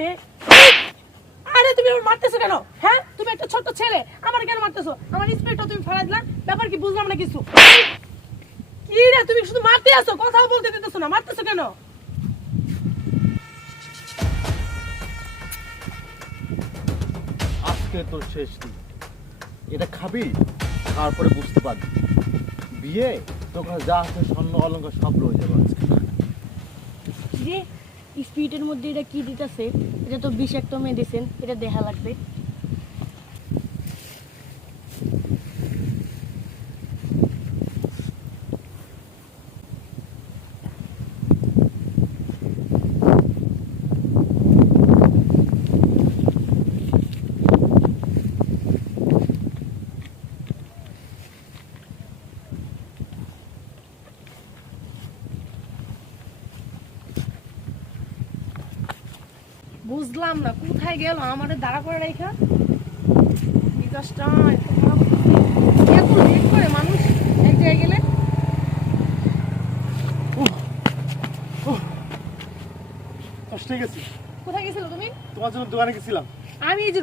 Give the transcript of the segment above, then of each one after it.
মেয়ে আরে তুমি আমার মারতেছো কেন? হ্যাঁ? তুমি একটা ছোট ছেলে। আমার কেন মারতেছো? আমার স্পিডটা তুমি দিলা ব্যাপার কি বুঝলাম না কিছু? কি রে তুমি শুধু মারতে আসো? কথাও বলতে দিতেছো না। মারতেছো কেন? আজকে তোর শেষ দিন। এটা খাবি তারপরে বুঝতে পারবি। বিয়ে তোর যা আছে স্বর্ণ অলঙ্কার সব রয়ে যাবে আজকে। স্পিডের মধ্যে এটা কি দিতেছে? এটা তো বিষাক্ত মেডিসিন এটা দেখা লাগবে। বুঝলাম না কোথায় গেল? আমাদের দাঁড়া করে রেখা। বিকাশটা এত লেট করে মানুষ এক জায়গায় গেলে? কষ্টে গেছি। কোথায় গেছিল তুমি? তোমার জন্য দোকানে গেছিলাম। আমি এই যে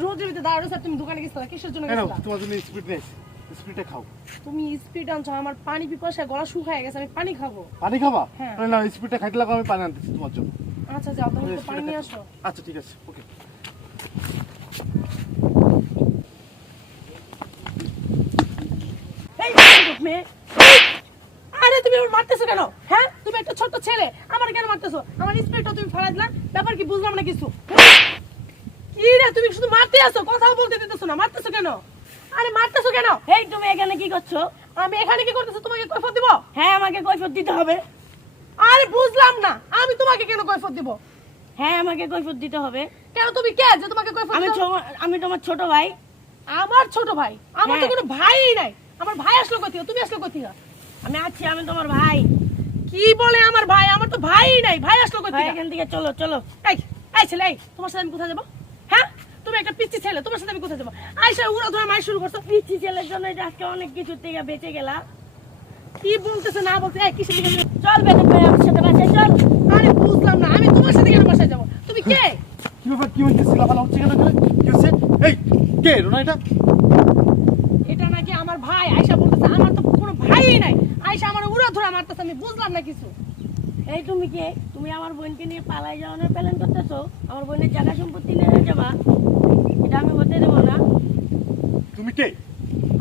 তুমি দোকানে গেছিল কিসের জন্য গেছিলা? তোমার জন্য স্পিড নেই স্পিডটা খাও। তুমি স্পিড আনছো আমার পানি পিপাসায় গলা শুকায় গেছে আমি পানি খাব। পানি খাবা? হ্যাঁ। না স্পিডটা খাইতে লাগো আমি পানি আনতেছি তোমার জন্য। আচ্ছা যাও তুমি একটু পানি নিয়ে আসো। আচ্ছা ঠিক আছে ওকে। মেয়ে। আরে তুমি আমার মারতেছো কেন? হ্যাঁ? তুমি একটা ছোট ছেলে আমার কেন মারতেছো? আমার স্পিডটা তুমি ফেলা দিলা ব্যাপার কি বুঝলাম না কিছু? কি রে তুমি শুধু মারতে আসো কথাও বলতে দিতেছো না মারতেছো কেন? আরে মারতেছো কেন? এই তুমি এখানে কি করছ? আমি এখানে কি করতেছো তোমাকে কৈফত দিব? হ্যাঁ আমাকে কৈফত দিতে হবে। আরে বুঝলাম না। আমি তোমাকে কেন কৈফত দিব? হ্যাঁ আমাকে কৈফত দিতে হবে। কেন তুমি কে যে তোমাকে কৈফত আমি আমি তোমার ছোট ভাই। আমার ছোট ভাই? আমার তো হ্যাঁ। কোনো ভাই নাই। আমার ভাই আসলো কোথা তুমি আসলো কোথা আমি আছি আমি তোমার ভাই। কি বলে আমার ভাই? আমার তো ভাই নাই। ভাই আসলো কোথা এখান থেকে চলো চলো। এই এই ছেলে এই তোমার সাথে আমি কোথায় যাব? হ্যাঁ? তুমি একটা পিচ্ছি ছেলে তোমার সাথে আমি কোথায় যাব? আইসা উড়া ধরে মাই শুরু করছ। পিচ্ছি ছেলের জন্য এটা আজকে অনেক কিছু থেকে বেঁচে গেলা কি বলতেছে না বলতে এই কিসের দিকে চল ভাই আমার সাথে বাসায় চল। আরে বুঝলাম না আমি তোমার সাথে কেন বাসায় যাব? তুমি কে? কি ব্যাপার কি হচ্ছে সিলাফালা হচ্ছে কেন? কি হচ্ছে এই কে রোনা এটা? এটা নাকি আমার ভাই? আয়সা বলতেছে আমার তো কোনো ভাই নাই। আয়সা আমার উড়া ধরে মারতেছে আমি বুঝলাম না কিছু। এই তুমি কে? তুমি আমার বোনকে নিয়ে পালাই যাওয়ানোর প্ল্যান করতেছো? আমার বোনের জায়গা সম্পত্তি নিয়ে যাবা? এটা আমি হতে দেবো না। তুমি কে?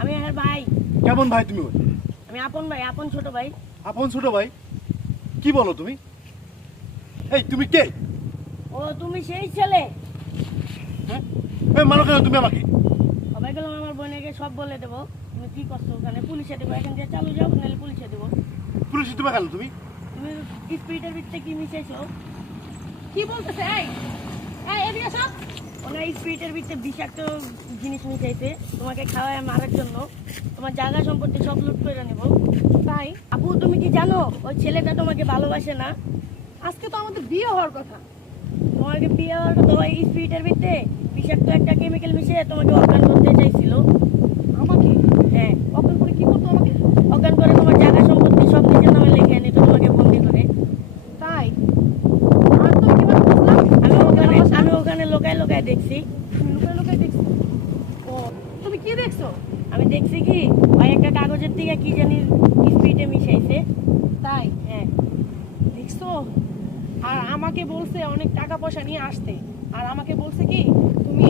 আমি আর ভাই। কেমন ভাই তুমি? আমি আপন ভাই আপন ছোট ভাই। আপন ছোট ভাই? কি বলো তুমি? এই তুমি কে? ও তুমি সেই ছেলে। হ্যাঁ? মানো কেন তুমি আমাকে? সবাই গেলাম আমার বোনকে সব বলে দেবো। তুমি কি করছ ওখানে? পুলিশে দেবো এখান থেকে চালু যাও নাহলে পুলিশে দেবো। পুলিশ তুমি কেন তুমি? তুমি স্পিডের ভিতরে কি মিশাইছো? কি বলতেছে? এই এই এদিকে আসো ওনার স্পিডের ভিতরে বিষাক্ত জিনিস মিশাইছে তোমাকে খাওয়ায় মারার জন্য। তোমার জায়গা সম্পত্তি সব লুট করে নেব। তাই আপু তুমি কি জানো ওই ছেলেটা তোমাকে ভালোবাসে না? আজকে তো আমাদের বিয়ে হওয়ার কথা। তোমাকে বিয়ে হওয়ার কথা ওই স্পিডের ভিতরে বিষাক্ত একটা কেমিক্যাল মিশিয়ে তোমাকে অজ্ঞান করতে চাইছিল আমাকে হ্যাঁ অজ্ঞান করে কি করতো আমাকে অজ্ঞান করে তোমার জায়গা সম্পত্তি সব নিজের নামে লিখে নিত তোমাকে বন্দি করে তাই আর তুমি কীভাবে বুঝলাম আমি ওখানে আমি ওখানে লোকায় লোকায় দেখছি তুমি লুকায় লুকায় দেখছ ও তুমি কি দেখছ আমি দেখছি কি ওই একটা কাগজের দিকে কি জানি স্পিডে মিশাইছে। তাই? হ্যাঁ। দেখছ? আর আমাকে বলছে অনেক টাকা পয়সা নিয়ে আসতে। আর আমাকে বলছে কি তুমি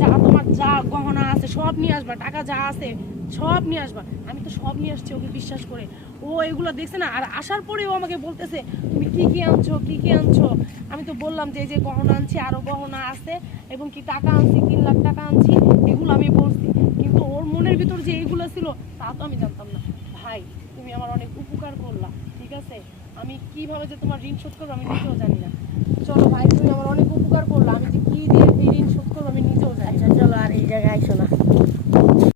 যা তোমার যা গহনা আছে সব নিয়ে আসবা টাকা যা আছে সব নিয়ে আসবা। আমি তো সব নিয়ে আসছি ওকে বিশ্বাস করে। ও এগুলো দেখছে না আর আসার পরে ও আমাকে বলতেছে তুমি কি কি আনছো কি কি আনছো? আমি তো বললাম যে এই যে গহনা আনছি আরও গহনা আছে এবং কি টাকা আনছি তিন লাখ টাকা আনছি। ছিল, তা তো আমি জানতাম না। ভাই, তুমি আমার অনেক উপকার করলা, ঠিক আছে? আমি কীভাবে যে তোমার ঋণ শোধ করব আমি নিজেও জানি না। চলো ভাই, তুমি আমার অনেক উপকার করলা, আমি যে কি দিয়ে ঋণ শোধ করব আমি নিজেও জানি আচ্ছা, চলো আর এই জায়গায় চলো।